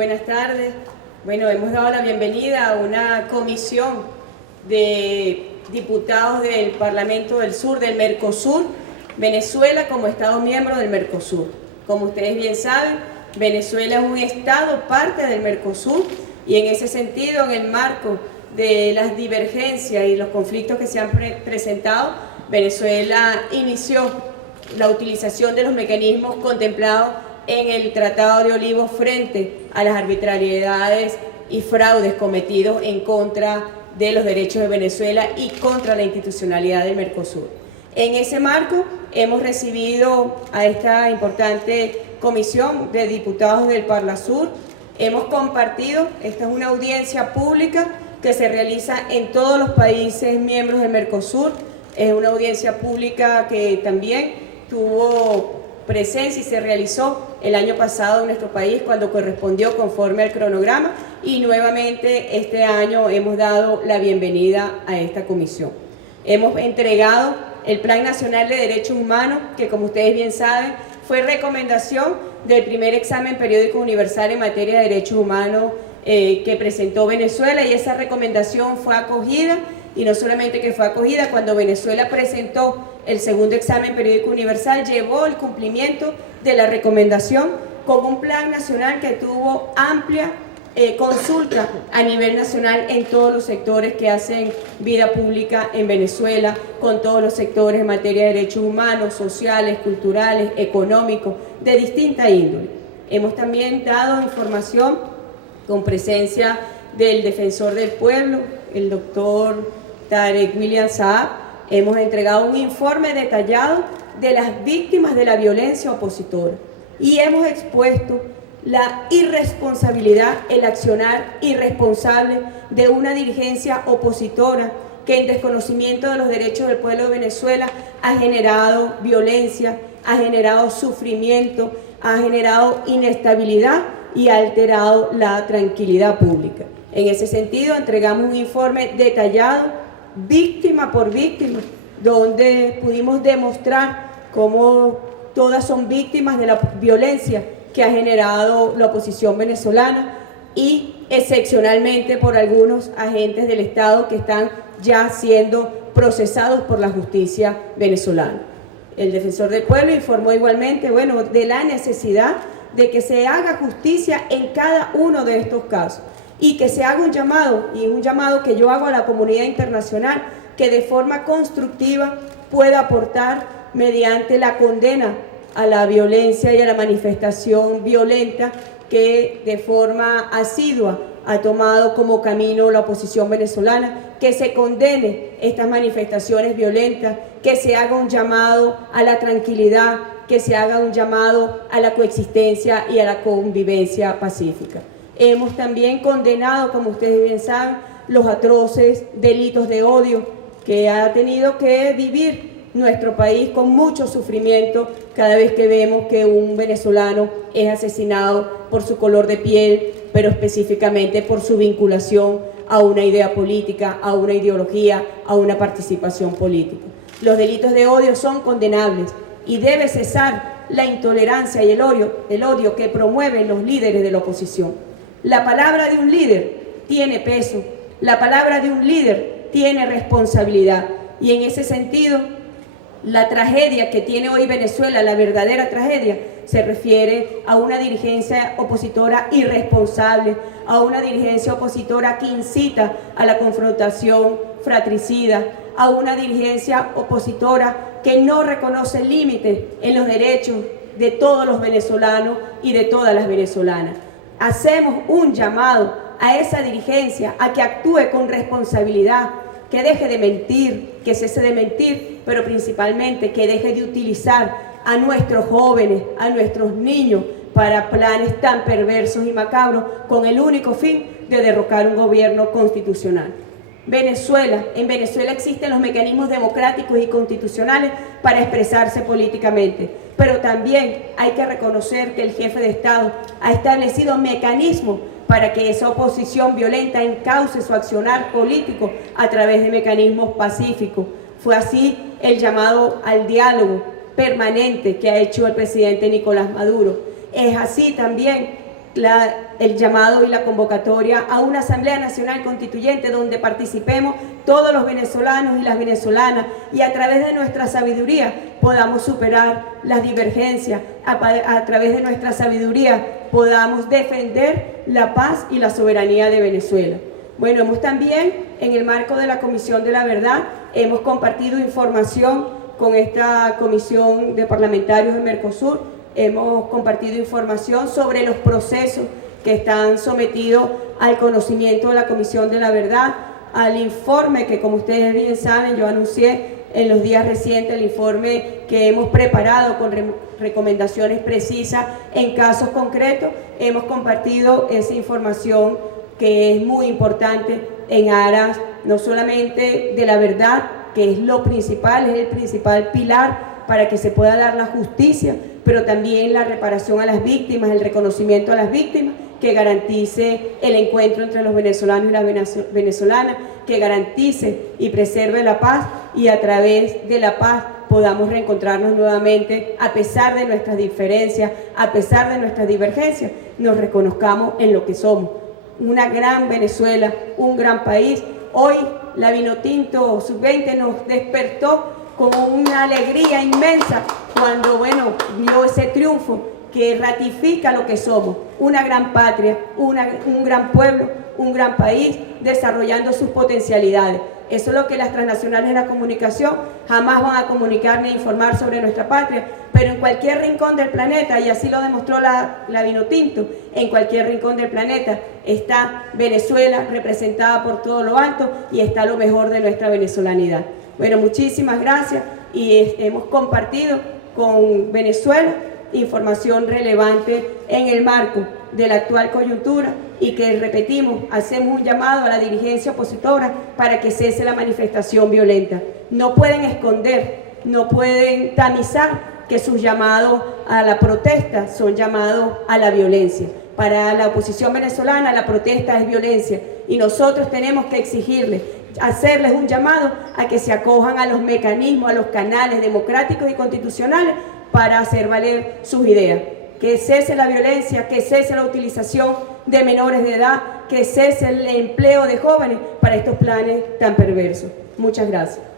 buenas tardes. Bueno, hemos dado la bienvenida a una comisión de diputados del Parlamento del Sur, del Mercosur, Venezuela como Estado miembro del Mercosur. Como ustedes bien saben, Venezuela es un Estado parte del Mercosur y en ese sentido, en el marco de las divergencias y los conflictos que se han presentado, Venezuela inició la utilización de los mecanismos contemplados en el Tratado de Olivos frente a las arbitrariedades y fraudes cometidos en contra de los derechos de Venezuela y contra la institucionalidad del Mercosur. En ese marco hemos recibido a esta importante comisión de diputados del Parlasur, hemos compartido, esta es una audiencia pública que se realiza en todos los países miembros del Mercosur, es una audiencia pública que también tuvo presencia y se realizó el año pasado en nuestro país cuando correspondió conforme al cronograma y nuevamente este año hemos dado la bienvenida a esta comisión. Hemos entregado el Plan Nacional de Derechos Humanos que, como ustedes bien saben, fue recomendación del primer examen periódico universal en materia de derechos humanos que presentó Venezuela y esa recomendación fue acogida. Y no solamente que fue acogida, cuando Venezuela presentó el segundo examen periódico universal, llevó el cumplimiento de la recomendación con un plan nacional que tuvo amplia consulta a nivel nacional en todos los sectores que hacen vida pública en Venezuela, con todos los sectores en materia de derechos humanos, sociales, culturales, económicos, de distinta índole. Hemos también dado información con presencia del Defensor del Pueblo, el doctor Tarek William Saab. Hemos entregado un informe detallado de las víctimas de la violencia opositora y hemos expuesto la irresponsabilidad, el accionar irresponsable de una dirigencia opositora que en desconocimiento de los derechos del pueblo de Venezuela ha generado violencia, ha generado sufrimiento, ha generado inestabilidad y ha alterado la tranquilidad pública. En ese sentido, entregamos un informe detallado, víctima por víctima, donde pudimos demostrar cómo todas son víctimas de la violencia que ha generado la oposición venezolana y excepcionalmente por algunos agentes del Estado que están ya siendo procesados por la justicia venezolana. El Defensor del Pueblo informó igualmente, de la necesidad de que se haga justicia en cada uno de estos casos y que se haga un llamado, y un llamado que yo hago a la comunidad internacional, que de forma constructiva pueda aportar mediante la condena a la violencia y a la manifestación violenta que de forma asidua ha tomado como camino la oposición venezolana, que se condene estas manifestaciones violentas, que se haga un llamado a la tranquilidad, que se haga un llamado a la coexistencia y a la convivencia pacífica. Hemos también condenado, como ustedes bien saben, los atroces delitos de odio que ha tenido que vivir nuestro país con mucho sufrimiento cada vez que vemos que un venezolano es asesinado por su color de piel, pero específicamente por su vinculación a una idea política, a una ideología, a una participación política. Los delitos de odio son condenables y debe cesar la intolerancia y el odio que promueven los líderes de la oposición. La palabra de un líder tiene peso, la palabra de un líder tiene responsabilidad y en ese sentido la tragedia que tiene hoy Venezuela, la verdadera tragedia, se refiere a una dirigencia opositora irresponsable, a una dirigencia opositora que incita a la confrontación fratricida, a una dirigencia opositora que no reconoce límites en los derechos de todos los venezolanos y de todas las venezolanas. Hacemos un llamado a esa dirigencia a que actúe con responsabilidad, que deje de mentir, que cese de mentir, pero principalmente que deje de utilizar a nuestros jóvenes, a nuestros niños, para planes tan perversos y macabros con el único fin de derrocar un gobierno constitucional. En Venezuela existen los mecanismos democráticos y constitucionales para expresarse políticamente, pero también hay que reconocer que el jefe de Estado ha establecido mecanismos para que esa oposición violenta encauce su accionar político a través de mecanismos pacíficos. Fue así el llamado al diálogo permanente que ha hecho el presidente Nicolás Maduro. Es así también el llamado y la convocatoria a una Asamblea Nacional Constituyente donde participemos todos los venezolanos y las venezolanas y a través de nuestra sabiduría podamos superar las divergencias, a través de nuestra sabiduría podamos defender la paz y la soberanía de Venezuela. Bueno, hemos también, en el marco de la Comisión de la Verdad, hemos compartido información con esta Comisión de Parlamentarios de Mercosur. Hemos compartido información sobre los procesos que están sometidos al conocimiento de la Comisión de la Verdad, al informe que, como ustedes bien saben, yo anuncié en los días recientes, el informe que hemos preparado con recomendaciones precisas en casos concretos. Hemos compartido esa información que es muy importante en aras no solamente de la verdad, que es lo principal, es el principal pilar para que se pueda dar la justicia, pero también la reparación a las víctimas, el reconocimiento a las víctimas, que garantice el encuentro entre los venezolanos y las venezolanas, que garantice y preserve la paz y a través de la paz podamos reencontrarnos nuevamente a pesar de nuestras diferencias, a pesar de nuestras divergencias, nos reconozcamos en lo que somos. Una gran Venezuela, un gran país. Hoy la Vinotinto Sub-20 nos despertó con una alegría inmensa cuando, bueno, vio ese triunfo que ratifica lo que somos, una gran patria, un gran pueblo, un gran país, desarrollando sus potencialidades. Eso es lo que las transnacionales de la comunicación jamás van a comunicar ni informar sobre nuestra patria, pero en cualquier rincón del planeta, y así lo demostró la Vinotinto, en cualquier rincón del planeta está Venezuela representada por todo lo alto y está lo mejor de nuestra venezolanidad. Bueno, muchísimas gracias y hemos compartido con Venezuela información relevante en el marco de la actual coyuntura y que, repetimos, hacemos un llamado a la dirigencia opositora para que cese la manifestación violenta. No pueden esconder, no pueden tamizar que sus llamados a la protesta son llamados a la violencia. Para la oposición venezolana la protesta es violencia y nosotros tenemos que exigirles, hacerles un llamado a que se acojan a los mecanismos, a los canales democráticos y constitucionales para hacer valer sus ideas. Que cese la violencia, que cese la utilización de menores de edad, que cese el empleo de jóvenes para estos planes tan perversos. Muchas gracias.